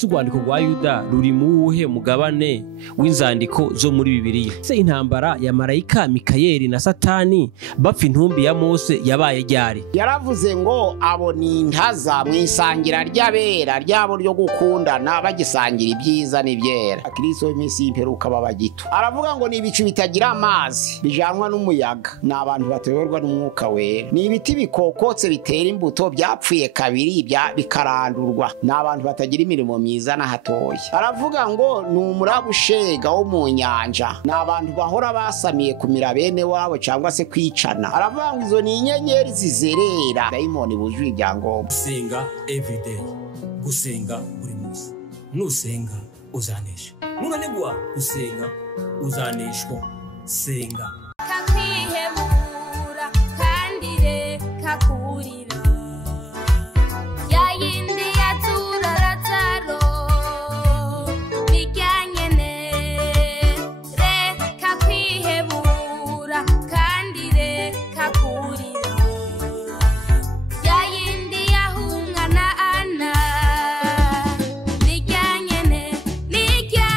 Urwandiko rwa Yuda ruri muwuhe mugabane w'inzandiko zo muri Bibiliya? Se intambara ya Marayika, Mikayeli na Satani bapfa intumbi ya Mose yabaye ryari? Yaravuze ngo abo ni intaza mwisangira ry'abera ryabo ryo gukundana bagisangira ibyiza n'ibyera. Kristo w'imisi y'imperuka babagito. Aravuga ngo ni ibicu bitagira amazi bijanwa n'umuyaga, ni abantu batewerwa n'umwuka wera. Ni ibiti bikokotse bitera imbuto byapfuye kabiri bikarandurwa. Ni abantu batagira imirimo myiza na hatoya. Aravuga ngo ni umurabushega wo mu nyanja, ni abantu bahora basamiye kumira bene wabo cyangwa se kwicana. Aravuga ngo izo ni inyenyeri zizerera, dayimoni bujuje ibyangombwa. Gusenga everyday, gusenga buri munsi. Nusenga uzanesha, nunanigwa gusenga uzaneshwa. Senga kakwihebura kandi reka kurira, yayindi yatura rataro bijyanyene. Reka kwihebura kandi reka kurira, yayindi yahungana ana bijyanyene nijya.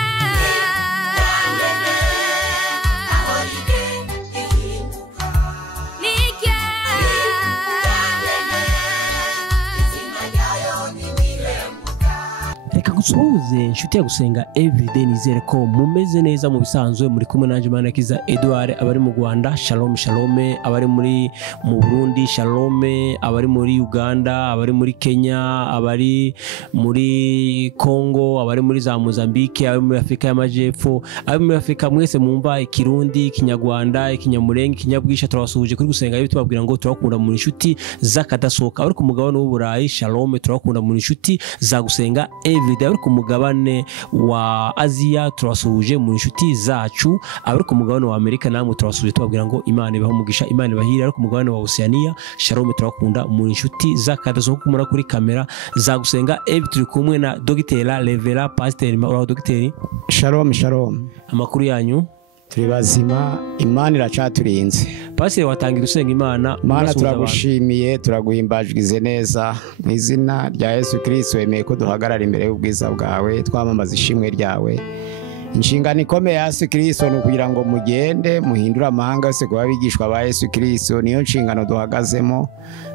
Reka gusuhuze inshuti ya Gusenga everyday, nizere ko mumeze neza mu bisanzwe. Muri kumwe nanje Manakiza Edouard, abari mu Rwanda shalom shalom, abari mu Burundi shalom, abari muri Uganda, abari muri Kenya, abari muri Congo, abari muri za Mozambique, abari muri Afrika y'Amajepfo, abari muri Afrika mwese mumva ikirundi, ikinyarwanda, ikinyamurenge, ikinyabwisha, turabasuhuje kuri Gusenga y'ibyo tubabwira ngo turakunda mu inshuti zakadasohoka. Abari ku mugabane w'Uburayi shalom, turakunda mu inshuti za Gusenga everyday. Abari ku mugabane wa Aziya turabasuhuje mu inshuti zacu. Abari ku mugabane wa Amerika namwe turabasuhuje tubabwira ngo Imana ibahe umugisha, Imana ibahire. Abari ku mugabane wa Oceania shalom, turakunda mu inshuti zakadasohoka. Kumura kuri kamera za Gusenga every turi kumwe na Dogitera Revera Pastor Maraho. Dogiteri Shalom shalom, amakuru yanyu? turi bazima, Imana iracaturinze. Pastor watangira usenga Imana. Mana turagushimiye, turaguhimbajwize neza mu izina rya Yesu Kristo. Wemeye ko duhagarara imbere y'ubwiza bwawe twamamaza ishimwe ryawe. Inshingano ikomeye ya Yesu Kristo ni kugira ngo mugende muhindura amahanga yose kuba bigishwa ba Yesu Kristo. Niyo nshingano duhagazemo.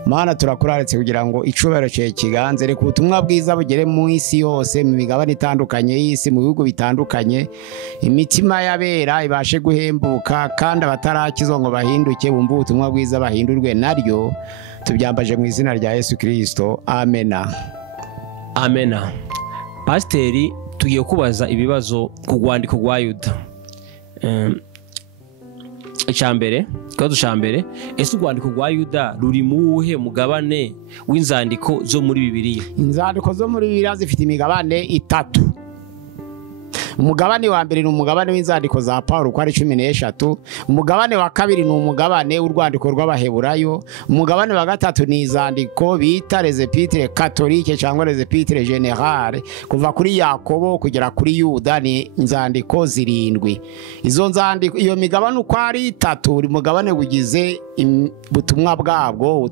Mana turakuraritse kugira ngo icubero cye kiganze, reka ubutumwa bwiza bugere mu isi yose, mu migabane itandukanye y'isi, mu bihugu bitandukanye. Imitima y'abera ibashe guhembuka, kandi abatarakizwa ngo bahinduke bumva ubutumwa bwiza bahindurwe naryo. Tubyambaje mu izina rya Yesu Kristo, amena amena. Pasiteri, tugiye kubaza ibibazo ku rwandiko rwa Yuda. Ikibazo cya mbere, ese urwandiko rwa Yuda ruri muwuhe mugabane w'inzandiko zo muri Bibiliya? Inzandiko zo muri Bibiliya zifite imigabane itatu. Umugabane wa mbere ni umugabane w'inzandiko za Paulo uko ari 13. Umugabane wa kabiri ni umugabane w'urwandiko rw'Abaheburayo. Umugabane wa gatatu ni izandiko bita les épîtres catholiques cyangwa les épîtres générales. Kuva kuri Yakobo kugera kuri Yuda ni inzandiko zirindwi. Izo nzandiko, iyo migabane uko ari itatu, buri mugabane bugize ubutumwa bwabwo.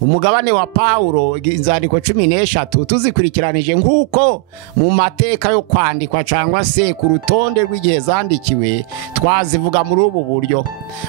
Umugabane wa Paulo inzandiko 13 tuzikurikiranije nk'uko mu mateka yo kwandikwa cyangwa se ku rutonde rw'igihe zandikiwe, twazivuga muri ubu buryo.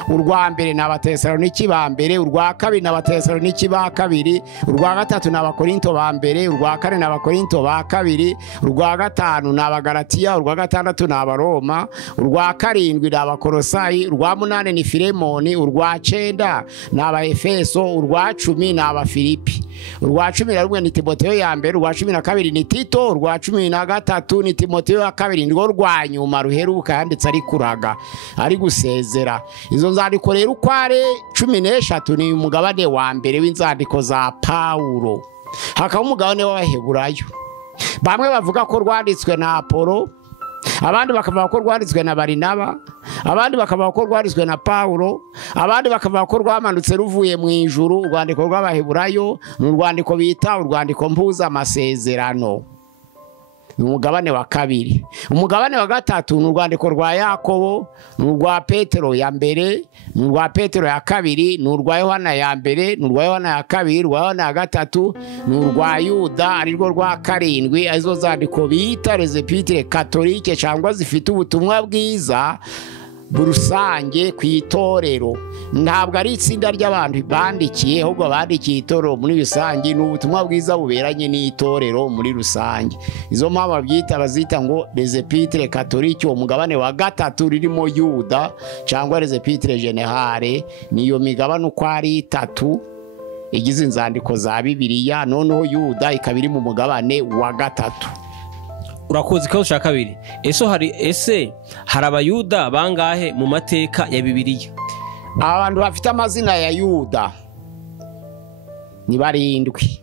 Urwa mbere ni Abatesaloniki ba mbere, urwa kabiri ni Abatesaloniki ba kabiri, urwa gatatu ni Abakorinto ba mbere, urwa kane ni Abakorinto ba kabiri, urwa gatanu ni Abagalatiya, urwa gatandatu ni Abaroma, urwa karindwi ni Abakolosayi, urwa munane ni Filemoni, urwa cyenda ni Abaefeso, urwa 10 ni Abafilipi, urwa 11 ni Timoteyo ya mbere, urwa 12 ni Tito, urwa 13 ni Timoteyo ya kabiri, nirwo rwa nyuma ruheruka yanditse ari kuraga, ari gusezera. Izo nzandiko rero uko ari 13 ni umugabane wa mbere w'inzandiko za Paulo. Hakaba umugabane w'Abaheburayo, bamwe bavuga ko rwanditswe na Apolo, abandi bakavuga ko rwanditswe na Barinaba, abandi bakavuga ko rwanditswe na Paulo, abandi bakavuga ko rwamanutse ruvuye mu ijuru. Urwandiko rw'Abaheburayo ni urwandiko bita urwandiko mpuza amasezerano. ni umugabane wa kabiri. Umugabane wa gatatu ni urwandiko rwa Yakobo, ni urwa Petero ya mbere, ni urwa Petero ya kabiri, ni urwa Yohana ya mbere, ni urwa Yohana ya kabiri, urwa Yohana ya gatatu, ni urwa Yuda arirwo rwa karindwi. Arizo zandiko bita les epîtres catholiques cyangwa zifite ubutumwa bwiza rusange ku itorero. Ntabwo ari itsinda ry'abantu bandikiye, ahubwo bandikiye itorero muri rusange. Ni ubutumwa bwiza buberanye n'itorero muri rusange. Izo mpamvu bazita ngo les epîtres catholiques. Umugabane wa gatatu ririmo Yuda cyangwa les epîtres générales, niyo migabane uko ari itatu igize inzandiko za Bibiliya. Noneho Yuda ikaba iri mu mugabane wa gatatu. Urakoze ko ushaka kabiri. Ese hari abayuda bangahe mu mateka ya Bibiliya? Abantu bafite amazina ya Yuda ni 7.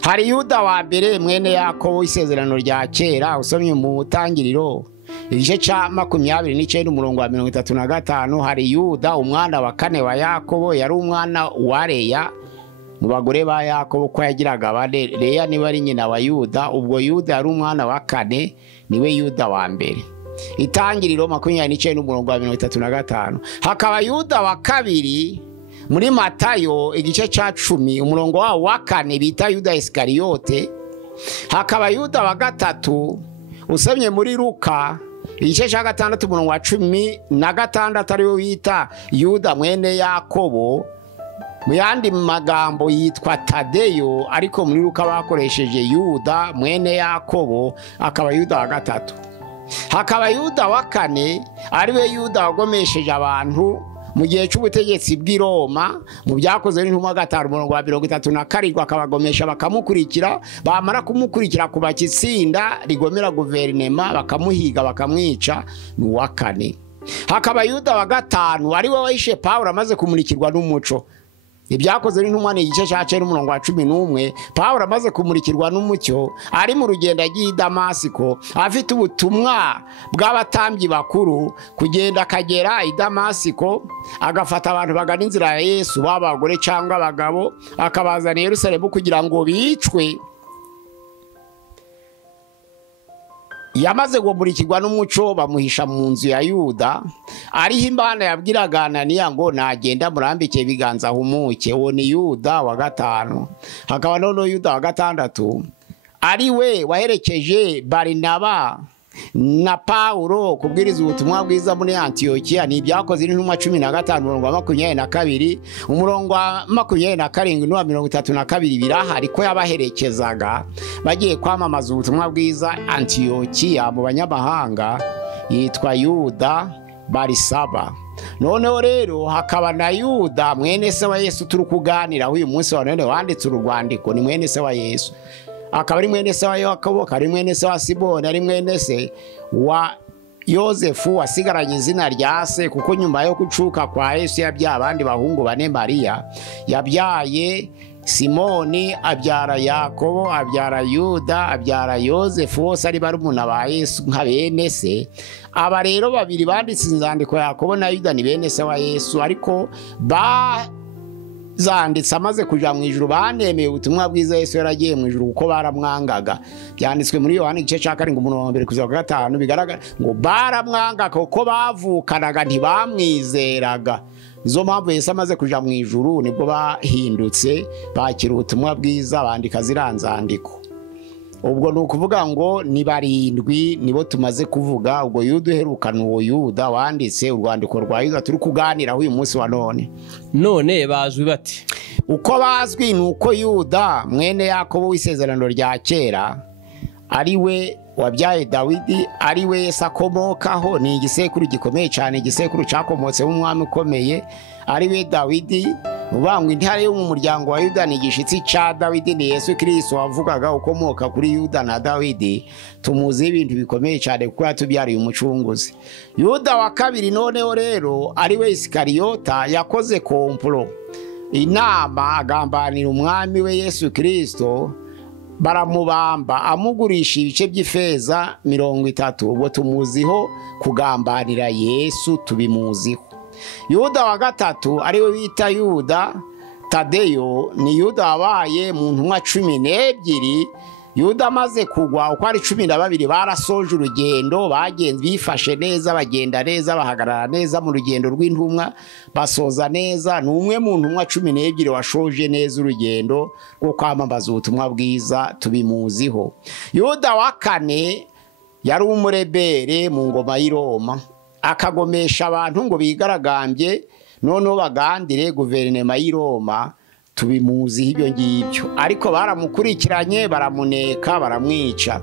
Hari Yuda wa mbere mwene Yakobo isezerano rya kera, usomye mu Tangiriro igice cya 29 umurongo wa 35. Hari Yuda umwana wa kane wa Yakobo, yari umwana wa Leya mu bagore ba Yakobo ko yagiraga bane. Leya niwe ari nyina wa Yuda, ubwo Yuda yari umwana wa kane, niwe Yuda wa mbere. Itangiriro 29 umurongo wa 35. Hakaba Yuda wa kabiri muri Matayo igice cya 10 umurongo wa 4 bita Yuda Iskariyote. Hakaba Yuda wa gatatu usomye muri Luka igice cya 6 umurongo wa 16 ariwe bita Yuda mwene Yakobo. Mu yandi magambo yitwa Tadeyo, ariko muri Luka bakoresheje Yuda mwene Yakobo, akaba Yuda wa gatatu. Hakaba Yuda wa kane ariwe Yuda wagomesheje abantu mu gihe cy'ubutegetsi bw'i Roma, mu byakozwe n'intumwa 5 umurongo wa 37, akabagomesha bakamukurikira, bamara kumukurikira kubakitsinda rigomera guverinema bakamuhiga bakamwica. Ni wa kane. Hakaba Yuda wa gatanu ariwe wahishe Pawulo amaze kumurikirwa n'umuco. Ibyakozwe n'intumwa ni igice cya 9 umurongo wa 11. Pawulo amaze kumurikirwa n'umucyo ari mu rugendo agiye i Damasiko, afite ubutumwa bw'abatambyi bakuru, kugenda akagera i Damasiko agafata abantu bagana inzira ya Yesu, b'abagore cyangwa abagabo, akabazana i Yerusalemu kugira ngo bicwe. Yamaze kumurikirwa n'umuco bamuhisha mu nzu ya Yuda, ariho Imana yabwiraga Ananiya ngo nagenda murambike ibiganza humuke. Uwo ni Yuda wa gatanu. Hakaba noneho Yuda wa gatandatu ariwe waherekeje Barinaba na Pawulo kubwiriza ubutumwa bwiza muri Antiokia. Ni ibyakoze n'intumwa 15 umurongo wa 22 umurongo wa 27 n'uwa 32 birahari ko yabaherekezaga bagiye kwamamaza ubutumwa bwiza Antiokia mu banyamahanga. Yitwa Yuda Barisaba. Noneho rero hakaba na Yuda mwene se wa Yesu turi kuganira uyu munsi wa none, wanditse urwandiko. Ni mwene se wa Yesu, akaba ari mwene se wa Yakobo, ari mwene se wa Simoni, ari mwene se wa Yosefu wasigaranye izina rya se, kuko nyuma yo gucuka kwa Yesu yabyaye abandi bahungu 4. Mariya yabyaye Simoni, abyara Yakobo, abyara Yuda, abyara Yosefu, bose ari barumuna ba Yesu nka bene se. Aba rero babiri banditse inzandiko, Yakobo na Yuda ni bene se wa Yesu, ariko zanditse amaze kuja mu ijuru, banemeye ubutumwa bwiza Yesu yaragiye mu ijuru kuko baramwangaga. Byanditswe muri Yohana igice cya 7 umurongo wa 1-5, bigaragara ngo baramwangaga kuko bavukanaga ntibamwizeraga. Izo mpamvu Yesu amaze kuja mu ijuru nibwo bahindutse, bakira ubutumwa bwiza, bandika ziranzandiko. Ubwo nukuvuga ngo ni 7 nibo tumaze kuvuga. Ubwo Yuda uherukana uwo Yuda wanditse urwandiko rwa Yuda turi kuganira uyu munsi wa none. None bazwi bati? Uko bazwi nuko Yuda mwene Yakobo w'isezerano rya kera ariwe wabyaye Dawidi, ariwe Yesu akomokaho. Ni igisekuru gikomeye cyane, igisekuru cyakomotse mu mwami ukomeye ariwe Dawidi. Ubangwa intare yo mu muryango wa Yuda ni igishitsi cya Dawidi, ni Yesu Kristo wavugaga ukomoka kuri Yuda na Dawidi. Tumuzi ibintu bikomeye cyane kuko yatubyariye umucunguzi. Yuda wa kabiri noneho rero ariwe Iskariyota yakoze komplo, inama agambanira umwami we Yesu Kristo, baramubamba amugurisha ibice by'ifeza 30. Ubwo tumuziho kugambanira Yesu, tubimuziho. Yuda wa gatatu ariwe bita Yuda Tadeyo, ni Yuda wabaye mu ntumwa 12 Yuda amaze kugwa uko ari 12 barasoje urugendo, bagenze bifashe neza, bagenda neza, bahagarara neza mu rugendo rw'intumwa, basoza neza. Ni umwe mu ntumwa 12 washoje neza urugendo rwo kwamamaza ubutumwa bwiza, tubimuziho. Yuda wa kane yari umurebere mu ngoma y'i Roma, akagomesha abantu ngo bigaragambye, noneho bagandire guverinoma y'i Roma, tubimuzi ibyo ngibyo. Ariko baramukurikiranye, baramuneka, baramwica.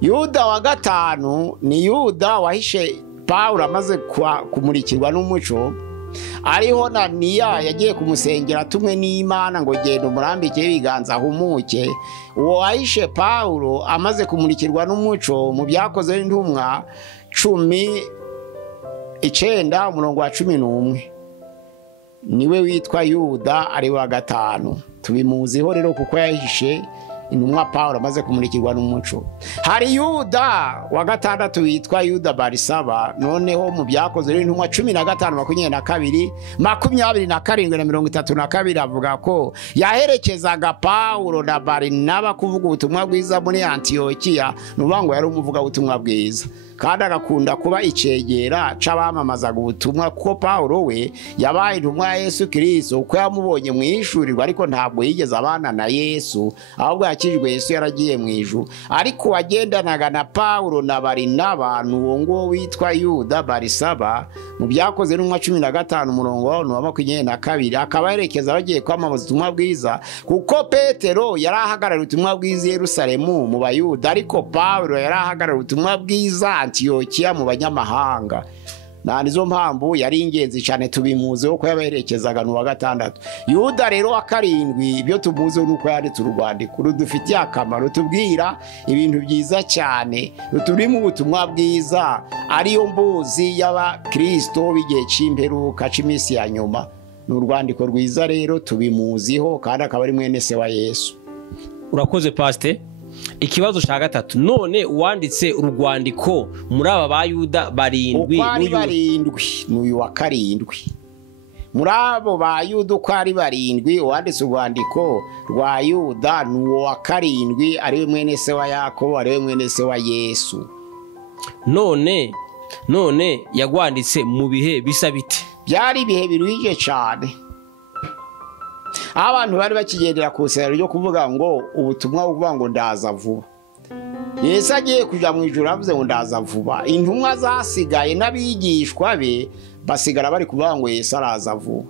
Yuda wa gatanu ni Yuda wahishe Pawulo amaze kumurikirwa n'umuco, ariho Naniya yagiye kumusengera tumwe n'Imana ngo genda umurambike ibiganza ahumuke. Uwo wahishe Pawulo amaze kumurikirwa n'umuco mu Byakozwe n'Intumwa 19:11 niwe witwa Yuda, ari wa gatanu. Tubimuziho rero kuko yahishe intumwa Pawulo amaze kumurikirwa n'umuco. Hari Yuda wa gatandatu witwa Yuda Barisaba, noneho mu Byakozwe n'Intumwa 15:22-27 avuga ko yaherekezaga Pawulo na Barinaba kuvuga ubutumwa bwiza muri Antiokiya, nubango yari umuvuga ubutumwa bwiza, kandi agakunda kuba icegera c'abamamazaga ubutumwa, kuko Pawulo we yabaye intumwa ya Yesu Kristo uko yamubonye mu ishurirwa, ariko ntabwo yigeze abana na Yesu, ahubwo yakijwe Yesu yaragiye mu ijuru. Ariko wagendanaga na Pawulo na Barinaba nuwo ngo witwa Yuda Barisaba. Mu Byakozwe n'Intumwa 15:22 akaba yerekeza bagiye kwamamaza ubutumwa bwiza, kuko Petero yari ahagarariye ubutumwa bwiza i Yerusalemu mu Bayuda, ariko Pawulo yari ahagarariye ubutumwa bwiza Antiokiya mu banyamahanga. Nizo mpamvu yari ingenzi cyane, tubimuzeho ko yabaherekezaga n'uwa gatandatu. Yuda rero wa karindwi, ibyo tumuzeho nuko yanditse urwandiko rudufitiye akamaro, tubwira ibintu byiza cyane, turi mu butumwa bwiza, ariyo mbuzi y'abakristo b'igihe c'imperuka c'imisi ya nyuma. Ni urwandiko rwiza rero, tubimuziho, kandi akaba ari mwene se wa Yesu. Urakoze Pastor. Ikibazo cya gatatu, none uwanditse urwandiko muri aba bayuda barindwi n'uyu wa karindwi, muri abo bayuda uko ari barindwi, uwanditse urwandiko rwa Yuda n'uwo wa karindwi, ariwe mwene se wa Yakobo, ariwe mwene se wa Yesu. None yagwanditse mu bihe bisa bite? Byari ibihe biruhije cyane, abantu bari bakigendera ku isezerano ryo kuvuga ngo ubutumwa buvuga ngo ndaza vuba. Yesu agiye kuja mu ijuru avuze ngo ndaza vuba. Intumwa zasigaye n'abigishwa be basigara bari kuvuga ngo Yesu araza vuba.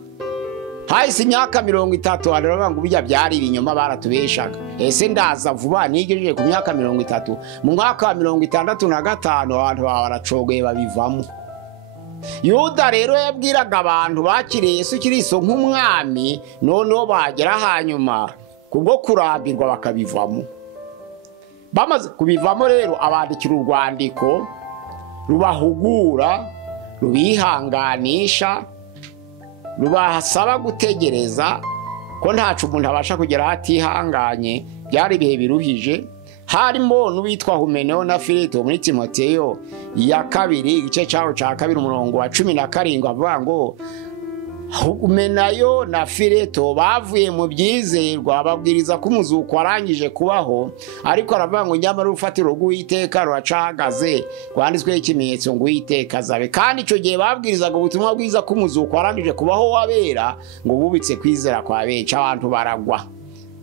Hahise imyaka 30, baravuga ngo bijya byari ibinyoma, baratubeshaga. Ese ndaza vuba nigejeje ku myaka 30, mu mwaka wa 65 abantu baracogeye babivamo. Yuda rero yabwiraga abantu bakiriye Yesu Kristo nk'umwami, noneho bagera hanyuma kubwo kurambirwa bakabivamo. Bamaze kubivamo rero abandikira urwandiko rubahugura, rubihanganisha, rubasaba gutegereza ko ntacu umuntu abasha kugera hatihanganye. Byari ibihe biruhije, harimo n'uwitwa Humeneo na Fileto muri Timoteyo ya 2 igice cyawo ca 2 umurongo wa 17 avuga ngo Humenayo na Fileto bavuye mu byizerwa, babwiriza ko umuzuko warangije kubaho, ariko aravuga ngo nyamara urufatiro rw'Uwiteka ruracahagaze, rwanditsweho ikimenyetso ngo Uwiteka azabe. Kandi icyo gihe babwirizaga ubutumwa bwiza ko umuzuko warangije kubaho wabera, ngo bubitse kwizera kwa benshi, abantu baragwa.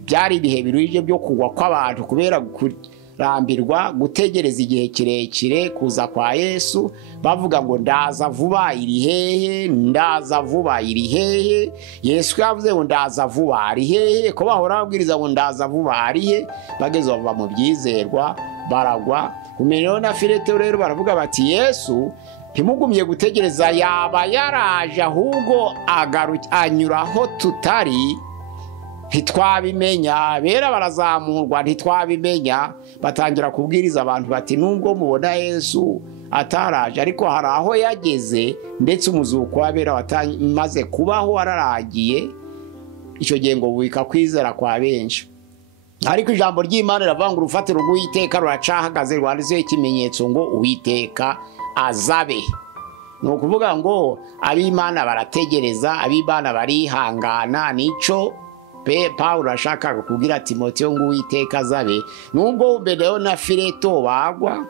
Byari ibihe biruhije byo kugwa kw'abantu kubera kurambirwa gutegereza igihe kirekire kuza kwa Yesu, bavuga ngo ndaza vuba iri hehe, ndaza vuba iri hehe. Yesu yavuze ngo ndaza vuba ari hehe, ko bahora babwiriza ngo ndaza vuba ari he, bageze bava mu byizerwa baragwa. Humeneo na Fileto rero baravuga bati Yesu ntimugumye gutegereza, yaba yaraje ahubwo anyuraho tutari, ntitwabimenya. Bera barazamurwa ntitwabimenya, batangira kubwiriza abantu bati nubwo mubona Yesu ataraje, ariko hari aho yageze, ndetse umuzuko wabera watamaze kubaho wararagiye. Icyo gihe ngo bubika kwizera kwa benshi. Ariko ijambo ry'Imana riravuga ngo urufatiro rw'Uwiteka ruracahagaze, rwanditsweho ikimenyetso ngo Uwiteka azabe. Ni ukuvuga ngo ab'Imana barategereza, ab'Imana barihangana. Nico Pawulo ashaka kubwira Timoteyo ngo Uwiteka azabe nubwo Ubedeyo na Fileto bagwa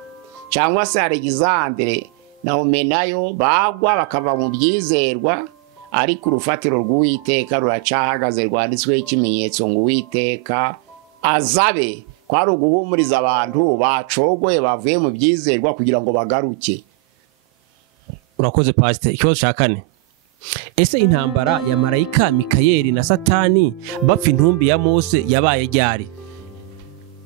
cyangwa se Alexandre na Omenayo bagwa bakava mu byizerwa ariko urufatiro rw'Uwiteka ruracahagaze rwanditsweho ikimenyetso ngo Uwiteka azabe kwari uguhumuriza abantu bacogoye bavuye mu byizerwa kugira ngo bagaruke. Urakoze Pastor. Ikibazo cya kane, ese intambara ya Marayika, Mikayeli na Satani bapfa intumbi ya Mose yabaye ryari?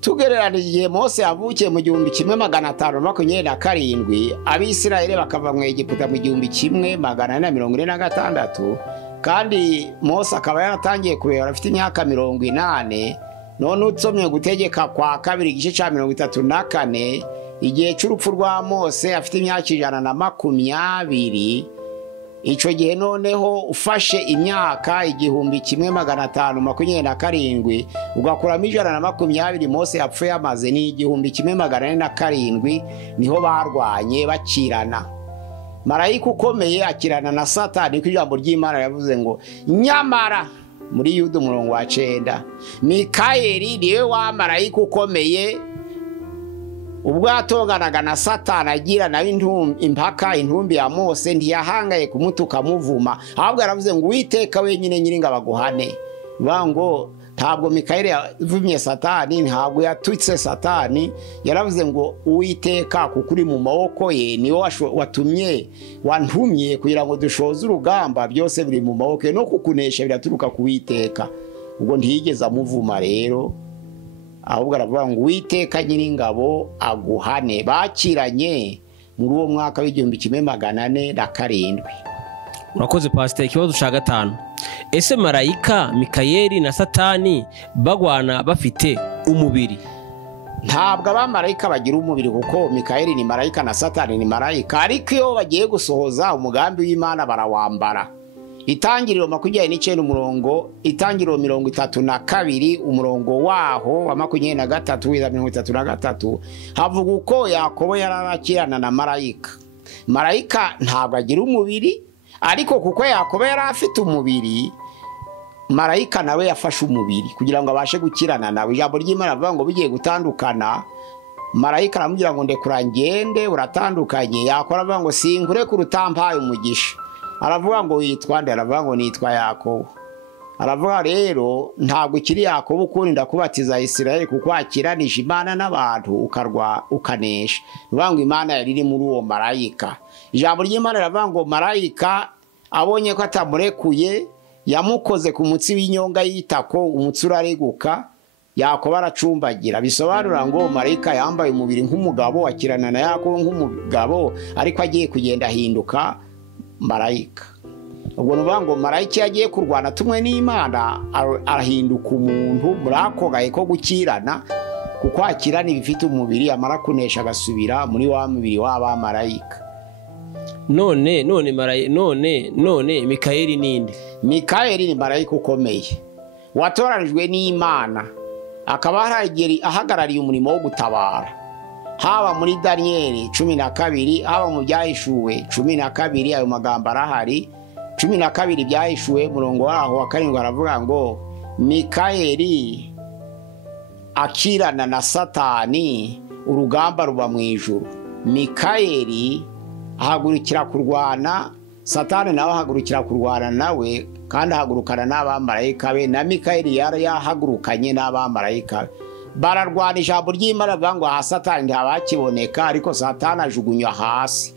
Tugereranije igihe Mose yavukiye mu 1527 Abisirayeli bakava mu Egiputa mu 1446 kandi Mose akaba yaratangiye kubera afite imyaka 80. none utsomye gutegeka kwa kabiri igice cya 34 igihe cy'urupfu rwa Mose afite imyaka 120. Ico gihe noneho ufashe imyaka 1527 ugakuramo 120 Mose yapfuye amaze ni 1407 niho barwanye bakirana. Marayika ukomeye akirana na Satani ku ijambo ry'Imana yavuze ngo nyamara muri Yuda 9 Mikayeli niwe wa marayika ukomeye ubwo yatonganaga na Satani agira nawe intumbi ya Mose ntiyahangaye kumutuka muvuma ahubwo yaravuze ngo Uwiteka wenyine nyiringa baguhane. Bango ntabwo Mikayeli yavumye Satani, ntabwo yatwitse Satani, yaravuze ngo Uwiteka kukuri mu maboko ye niwe watumye wantumye kugira ngo dushoze urugamba, byose biri mu maboko ye no kukunesha biraturuka ku Uwiteka. Ubwo ntiyigeze amuvuma rero ahubwo aravuga ngo Uwiteka nyiringabo aguhane. Bakiranye muri uwo mwaka w'1407. Urakoze Pastor. Ikibazo cya gatanu, ese Marayika, Mikayeli na Satani bagwana bafite umubiri? Ntabwo abamarayika bagira umubiri kuko Mikayeli ni marayika na Satani ni marayika, ariko iyo bagiye gusohoza umugambi w'Imana barawambara. Itangiriro 29 umurongo, Itangiriro 32 umurongo waho wa 23 havuga uko Yakobo yararakirana na marayika. Marayika ntabwo agira umubiri, ariko kuko Yakobo yari afite umubiri, marayika nawe yafashe umubiri kugira ngo abashe gukirana nawe. Ijambo ry'Imana avuga ngo bigiye gutandukana, marayika aramubwira ngo ndekura ngende uratandukanye. Yakora avuga ngo sinkure ku rutampaye umugisha. Aravuga ngo yitwa nde? Aravuga ngo nitwa Yakobo. Aravuga rero ntabwo kiri Yakobo ukundi ndakubatiza Isirayeli kuko akiranije Imana n'abantu ukarwa ukanesha. Aravuga ngo Imana yari iri muri uwo marayika. Ijambo ry'Imana riravuga ngo marayika abonye ko atamurekuye yamukoze ku mutsi w'inyonga y'itako, umutsi urareguka, Yakobo aracumbagira. Bisobanura ngo marayika yambaye umubiri nk'umugabo, akirana na Yakobo nk'umugabo, ariko agiye kugenda ahinduka marayika. Ubwo nuvuga ngo marayika yagiye kurwana tumwe n'Imana arahinduka umuntu muri ako gahe ko gukirana, kuko akirana ibifite umubiri amara kunesha agasubira muri wa mubiri w'abamarayika. None Mikayeli ninde? Mikayeli ni marayika ukomeye watoranijwe n'Imana, akaba ahagarariye umurimo wo gutabara, haba muri Danieli 12, haba mu Byahishuwe 12. Ayo magambo arahari 12 Byahishuwe murongo waho wa 7 aravuga ngo Mikayeli akirana na Satani urugamba ruba mu ijuru. Mikayeli ahagurukira kurwana, Satani nawe ahagurukira kurwana nawe, kandi ahagurukana n'abamarayika be. Na Mikayeli yari yahagurukanye n'abamarayika bararwana. Ijambo ry'Imana rivuga ngo Satani ntabakiboneka, ariko Satani ajugunywa hasi.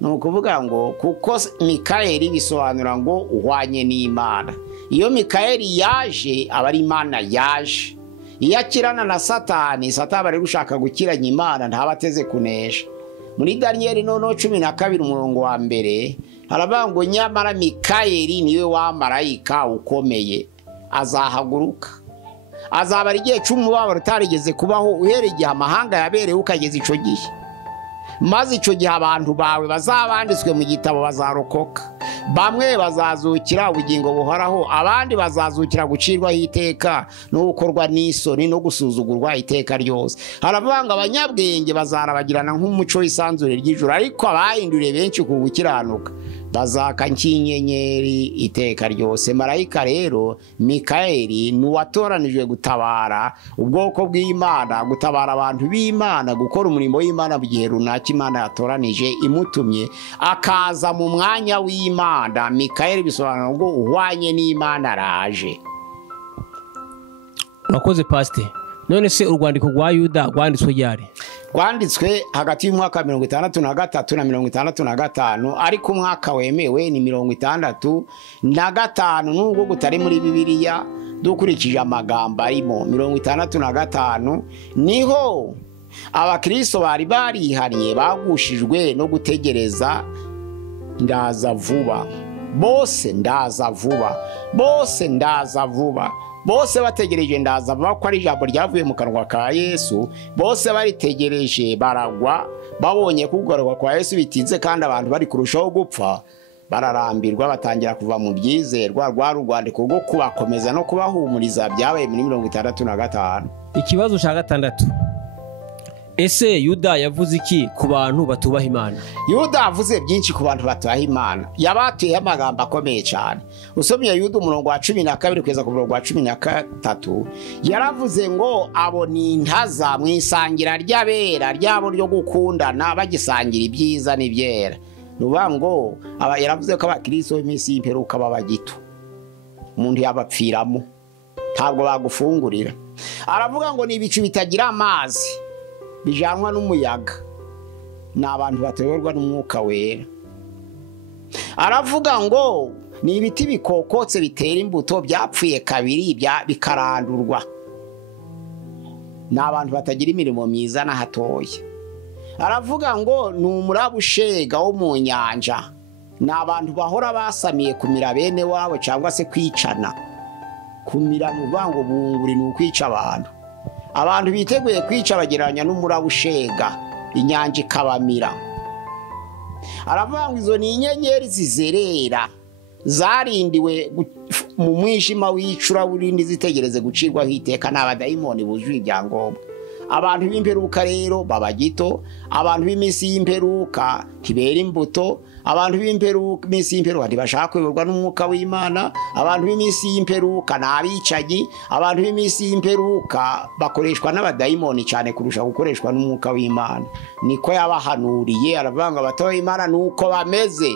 Ni ukuvuga ngo kuko Mikayeli bisobanura ngo uhwanye n'Imana. Iyo Mikayeli yaje aba ari Imana yaje. Iyo akirana na Satani, Satani bari gushaka gukiranya Imana, ntabateze kunesha. Muri Danieli 12 umurongo wa 1 haravuga ngo nyamara Mikayeli niwe wa marayika ukomeye, azahaguruka, azabara igihe cy'umubabaro utarigeze kubaho uhereye igihe amahanga yabereye ukageza ico gihe. Maze ico gihe abantu bawe bazabanditswe mu gitabo bazarokoka. Bamwe bazazukira ubugingo buhoraho, abandi bazazukira gucirwaho iteka no gukorwa n'isoni no gusuzugurwa iteka ryose. Haravuga ngo abanyabwenge bazarabagirana nk'umuco w'isanzure ry'ijuru, ariko abahinduriye benshi ku gukiranuka bazaka nk'inyenyeri iteka ryose. Marayika rero Mikayeli ni uwatoranijwe gutabara ubwoko bw'Imana, gutabara abantu b'Imana, gukora umurimo w'Imana mu gihe runaka Imana yatoranije imutumye, akaza mu mwanya w'Imana. Mikayeli bisobanura ngo uhwanye n'Imana araje. Urakoze pastor. None se urwandiko rwa Yuda rwanditswe ryari? Rwanditswe hagati y'umwaka 63 na 65, ariko umwaka wemewe ni 65, nubwo gutari muri Bibiliya dukurikije amagambo arimo. 65 niho abakristo bari barihariye bagushijwe no gutegereza ndaza vuba. Bose ndaza vuba, bose ndaza vuba, bose bategereje ndaza vuba ko ari ijambo ryavuye mu kanwa ka Yesu. Bose baritegereje baragwa, babonye kugaruka kwa Yesu bitinze kandi abantu bari kurushaho gupfa, bararambirwa batangira kuva mu byizerwa. Rwa rwandiko rwo kubakomeza no kubahumuriza byabaye muri 65. Ikibazo cya 6, ese Yuda yavuze iki ku bantu batubaha Imana? Yuda yavuze byinshi ku bantu batubaha Imana, yabateye amagambo akomeye cyane. Usomye Yuda umurongo wa 12 kugeza ku murongo wa 13, yaravuze ngo abo ni intaza mu isangira ry'abera ryabo ryo gukundana, bagisangira ibyiza n'ibyera. Nuvuga ngo yaravuze ko abakristo b'iminsi y'imperuka baba gito, umuntu yabapfiramo, ntabwo bagufungurira. Aravuga ngo ni ibicu bitagira amazi bijanwa n'umuyaga, ni abantu batewerwa n'umwuka wera. Aravuga ngo ni ibiti bikokotse bitera imbuto byapfuye kabiri bikarandurwa, ni abantu batagira imirimo myiza na hatoya. Aravuga ngo ni umurabushega wo mu nyanja, ni abantu bahora basamiye kumira bene wabo cyangwa se kwicana. Kumira nuvuga ngo bunguri ni ukwica abantu. Abantu biteguye kwica bagereranya n'umurabushega, inyanja ikabamira. Aravuga ngo izo ni inyenyeri zizerera zarindiwe mu mwijima w'icuraburindi zitegereze gucirwaho iteka n'abadayimoni buzuye ibyangombwa. Abantu b'imperuka rero baba gito, abantu b'iminsi y'imperuka ntibera imbuto, abantu b'iminsi y'imperuka ntibashaka kuyoborwa n'umwuka w'Imana, abantu b'iminsi y'imperuka ni abicanyi, abantu b'iminsi y'imperuka bakoreshwa n'abadayimoni cyane kurusha gukoreshwa n'umwuka w'Imana. Niko yabahanuriye, aravuga ngo abatoye Imana nuko bameze.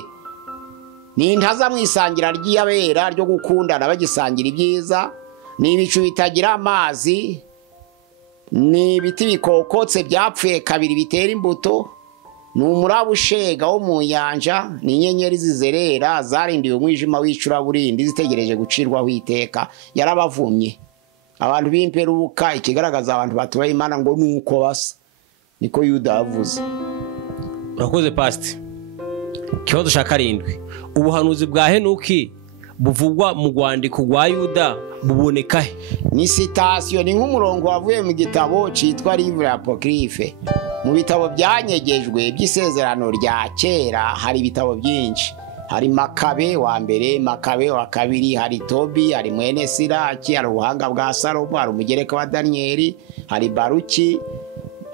Ni intaza mu isangira ry'abera ryo gukundana bagisangira ibyiza, ni ibicu bitagira amazi, ni ibiti bikokotse byapfuye kabiri bitera imbuto, ni umurabushega wo mu nyanja, ni inyenyeri zizerera zarindiwe umwijima w'icuraburindi zitegereje gucirwaho iteka. Yarabavumye abantu b'imperuka, ikigaragaza abantu batubaha Imana ngo nuko basa. Niko Yuda yavuze. Urakoze pastor. Kibazo cya 7, ubuhanuzi bwa Henoki buvugwa mu rwandiko rwa Yuda buboneka he? Ni citation, ni nk'umurongo wavuye mu gitabo cyitwa Livre Apocryphe. Mu bitabo byanyegejwe by'isezerano rya kera hari ibitabo byinshi. Hari Makabe wa mbere, Makabe wa kabiri, hari Tobi, hari mwene Siraki, hari ubuhanga bwa Salomo, hari umugereka wa Danieli, hari Baruki,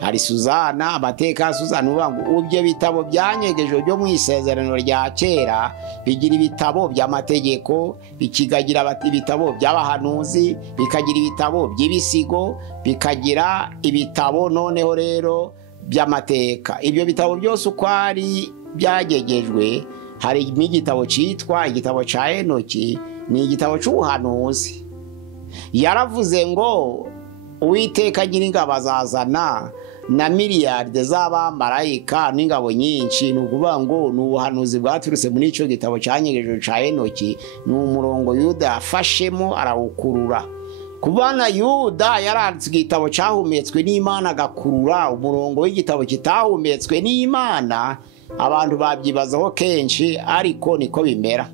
hari Suzana, amateka ya Suzana. Ubangu ibyo bitabo byanyegejwe byo mu isezerano rya kera bigira ibitabo by'amategeko, bikigagira ibitabo by'abahanuzi, bikagira ibitabo by'ibisigo, bikagira ibitabo noneho rero by'amateka. Ibyo bitabo byose uko ari byagegejwe, hari igitabo cyitwa igitabo cya Henoki, ni igitabo cy'ubuhanuzi. Yaravuze ngo Uwiteka nyir'ingabo azazana na miliyarde z'abamarayika n'ingabo nyinshi. Ni ukuvuga ngo ni ubuhanuzi bwaturutse muri icyo gitabo cyanyegejwe cya Henoki. Ni umurongo Yuda yafashemo arawukurura. Kubana Yuda yaranditse igitabo cyahumetswe n'Imana agakurura umurongo w'igitabo kitahumetswe n'Imana, abantu babyibazaho kenshi, ariko niko bimera.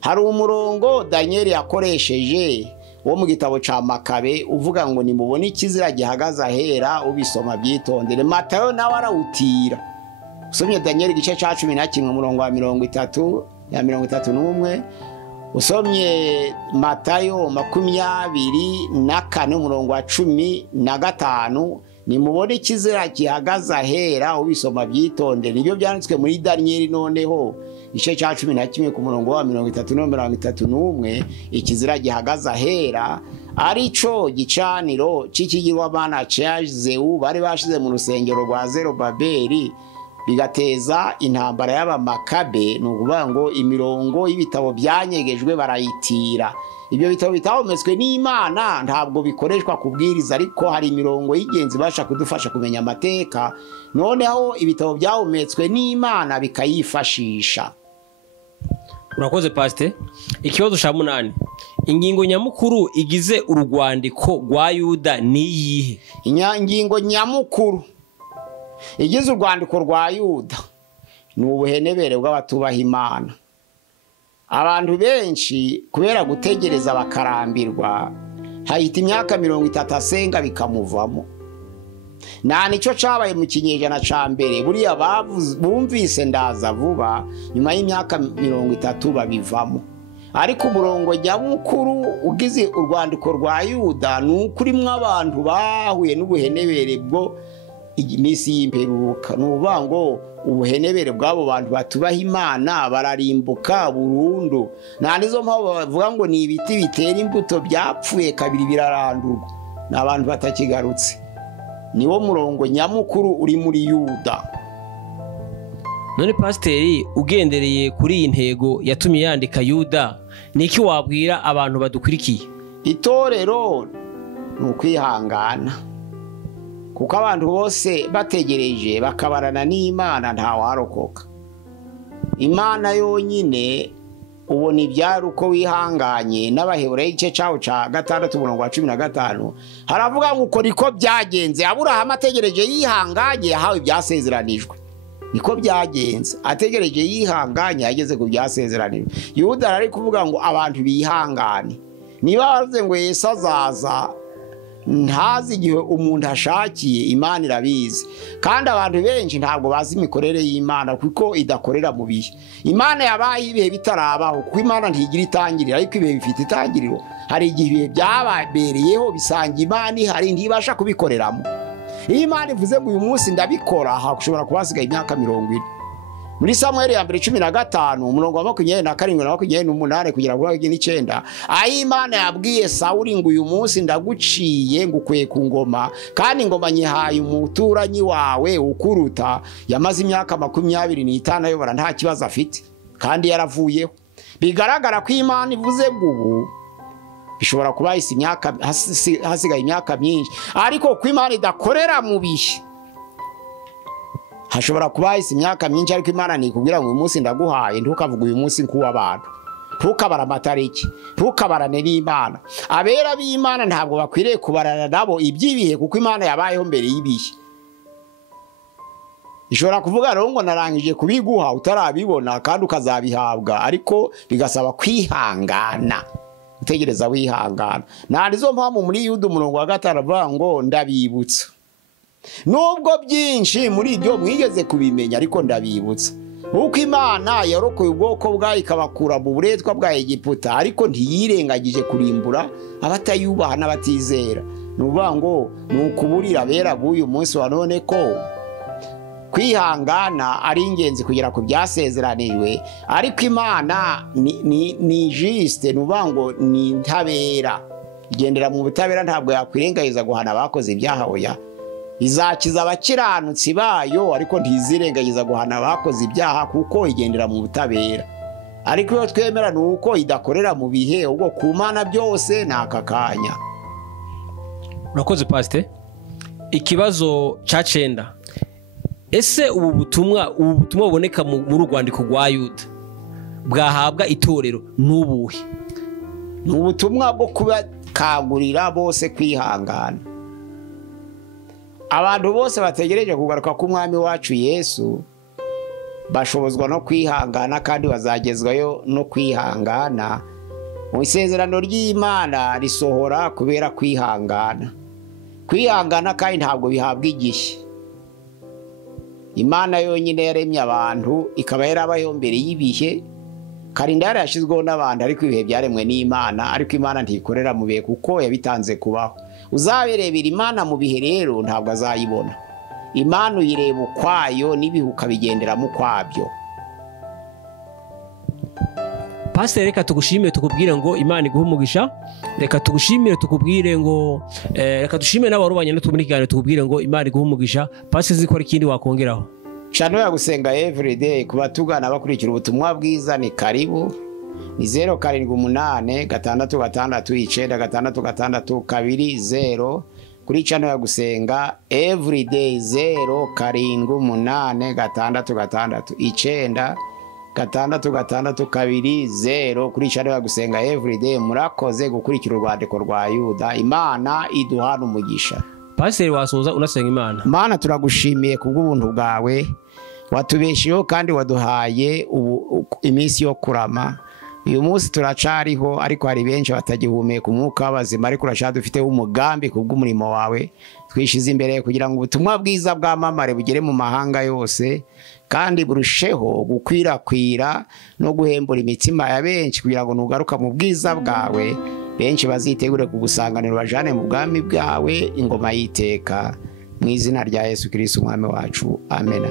Hari umurongo Danieli yakoresheje wo mu gitabo cya Makabe uvuga ngo nimubone ikizira gihagaze ahera ubisoma byitondere. Matayo nawe arawutira. Usomye Danieli igice cya 11 umurongo wa 31, usomye Matayo 24 umurongo wa 15, nimubone ikizira gihagaze ahera ubisoma byitonde. Nibyo byanditswe muri Daniyeli noneho igice cya 11 ku murongo wa 30-31. Ikizira gihagaze ahera arico gicaniro c'ikigirwamana ca Zewu bari bashize mu rusengero rwa Zerubabeli, bigateza intambara y'abamakabe. Nukuvuga ngo imirongo y'ibitabo byanyegejwe barayitira. Ibyo bitabo bitahometswe n'Imana ntabwo bikoreshwa kubwiriza, ariko hari imirongo y'ingenzi basha kudufasha kumenya amateka. Noneho ibitabo byahometswe n'Imana bikayifashisha. Urakoze Pastor. Ikibazo cya 8, ingingo nyamukuru igize urwandiko rwa Yuda ni iyihe? Ingingo nyamukuru igize urwandiko rwa Yuda ni ubuhenebere bw'abatubaha Imana. Abantu benshi kubera gutegereza bakarambirwa, hahita imyaka 30 asenga bikamuvamo. Na nico cabaye mu kinyejana ca mbere, buriya bumvise ndaza vuba, nyuma y'imyaka 30 babivamo. Ariko umurongo nyamukuru ugize urwandiko rwa Yuda ni ukuri mw'abantu bahuye n'ubuhenebere bwo iminsi y'imperuka. Nuvuga ngo ubuhenebere bw'abo bantu batubaha Imana bararimbuka burundu. Na nizo mpamvu bavuga ngo ni ibiti bitera imbuto byapfuye kabiri birarandurwa, n'abantu batakigarutse. Niwo murongo nyamukuru uri muri Yuda. None Pasiteri, ugendereye kuri iyi ntego yatumye yandika Yuda, niki wabwira abantu badukurikiye? Itorero ni ukwihangana, kuko abantu bose bategereje bakabarana n'Imana ntawarokoka. Imana yonyine ubona ibyari uko wihanganye. N'Abaheburayo igice cyaho ca 6 umurongo wa 15 haravuga ngo uko niko byagenze. Aburahamu ategereje yihanganye yahawe ibyasezeranijwe. Niko byagenze, ategereje yihanganye yageze ku byasezeranijwe. Yuda ari kuvuga ngo abantu bihangane. Niba bavuze ngo Yesu azaza, ntazi igihe umuntu ashakiye, Imana irabizi. Kandi abantu benshi ntabwo bazi imikorere y'Imana kuko idakorera mu bihe. Imana yabaye ibihe bitarabaho, kuko Imana ntigira itangiriro, ariko ibihe bifite itangiriro. Hari igihe ibihe byabereyeho bisanga Imana ihari ntibasha kubikoreramo. Iyo Imana ivuze ngo uyu munsi ndabikora, hakushobora kubasigaye imyaka 20. Muri Samuel ya 15 umurongo wa 27 na 28 kugira ngo 29, aho Imana yabwiye Sawuli ngo uyu munsi ndaguciye ngukwiye ku ngoma, kandi ingoma nyihaye umuturanyi wawe ukuruta. Yamaze imyaka 25 ayobora nta kibazo afite, kandi yaravuyeho. Bigaragara ko Imana ivuze ngo ubu bishobora kuba hasigaye imyaka myinshi, ariko ko Imana idakorera mu bihe, hashobora kuba imyaka myinshi, ariko Imana nikubwira ngo uyu munsi ndaguhaye. Ntukavuga uyu munsi nk'uw'abantu, ntukabara amatariki, ntukabarane n'Imana. Abera b'Imana ntabwo bakwiriye kubarana nabo iby'ibihe, kuko Imana yabayeho mbere y'ibihe. Ishobora kuvuga rero ngo narangije kubiguha utarabibona kandi ukazabihabwa, ariko bigasaba kwihangana, utegereza wihangana. Nanizo mpamvu muri Yuda umurongo wa 5 avuga ngo ndabibutsa. Nubwo byinshi muri ibyo mwigeze kubimenya, ariko ndabibutsa. Uko Imana yarokoye ubwoko bwayo ikabakura mu buretwa bwa Egiputa, ariko ntiyirengagije kurimbura abatayubaha n'abatizera. Nuvuga ngo nukuburira bera b'uyu munsi wa none ko kwihangana ari ingenzi kugera ku byasezeranijwe, ariko Imana ni juste. Nuvuga ngo ni ntabera, igendera mu butabera, ntabwo yakwirengagiza guhana abakoze ibyaha. Oya, izakiza abakiranutsi bayo, ariko ntizirengagiza guhana abakoze ibyaha, kuko igendera mu butabera. Ariko iyo twemera nuko idakorera mu bihe, ubwo ku Mana byose ni aka kanya. Urakoze Pastor. Ikibazo ca 9, ese ubu butumwa buboneka mu rwandiko rwa Yuda bwahabwa itorero n'ubuhe? Ni ubutumwa bwo kubakangurira bose kwihangana. Abantu bose bategereje kugaruka k'umwami wacu Yesu bashobozwa no kwihangana, kandi bazagezwayo no kwihangana. Mu isezerano ry'Imana risohora kubera kwihangana. Kwihangana kandi ntabwo bihabwa igihe. Imana yonyine yaremye abantu, ikaba yarabayeho mbere y'ibihe, kalendari yashizweho n'abantu ariko ibihe byaremwe n'Imana ariko Imana ntikorera mu bihe kuko yabitanze kubaho uzabirebera Imana mu bihe rero ntabwo azayibona Imana uyireba ukwayo n'ibihuka bigenderamo kwabyo. Pastor reka tugushimire tukubwire ngo Imana iguhe umugisha reka tugushimire tukubwire ngo reka dushimire n'abarubanye no tumurigane tukubwire ngo Imana iguhe umugisha Pastor zikora ikindi wakongeraho channel ya Gusenga everyday kuba tugana bakurikira ubutumwa bwiza ni karibu ni 078 669 kuri channel ya Gusenga everyday 078 669 kuri channel ya Gusenga everyday. Murakoze gukurikira urwandiko rwa Yuda. Imana iduhana umugisha. Pastor wasoza unasenga Imana. Mana turagushimiye kubw'ubuntu bwawe watubeshiyeho kandi waduhaye iminsi yo kurama. Uyu munsi turacariho ariko hari benshi batagihumeka umwuka w'abazima ariko urashaka dufite umugambi kubw'umurimo wawe twishize imbere kugira ngo ubutumwa bwiza bwamamare bugere mu mahanga yose kandi burusheho gukwirakwira no guhembura imitima ya benshi kugira ngo nugaruka mu bwiza bwawe benshi bazitegure kugusanganira bajane mu bwami bwawe ingoma yiteka mu izina rya Yesu Kristo umwami wacu amen.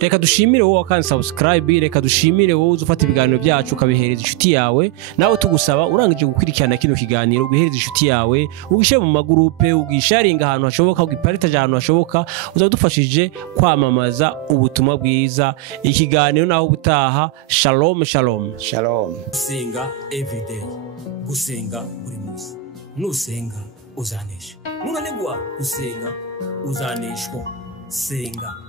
Reka dushimire wowe kandi subscribe reka dushimire wowe uzufata ibiganiro byacu ukabihereza inshuti yawe nawe tugusaba urangije gukurikirana kino kiganiro ugihereza inshuti yawe ugishe mu magroupe ugisharinga ahantu hashoboka ugipartage ahantu hashoboka uzadufashije kwamamaza ubutumwa bwiza ikiganiro naho ubutaha shalom shalom shalom. Gusenga everyday gusenga buri munsi nusenga uzanesha nunanigwa gusenga uzaneshwa senga.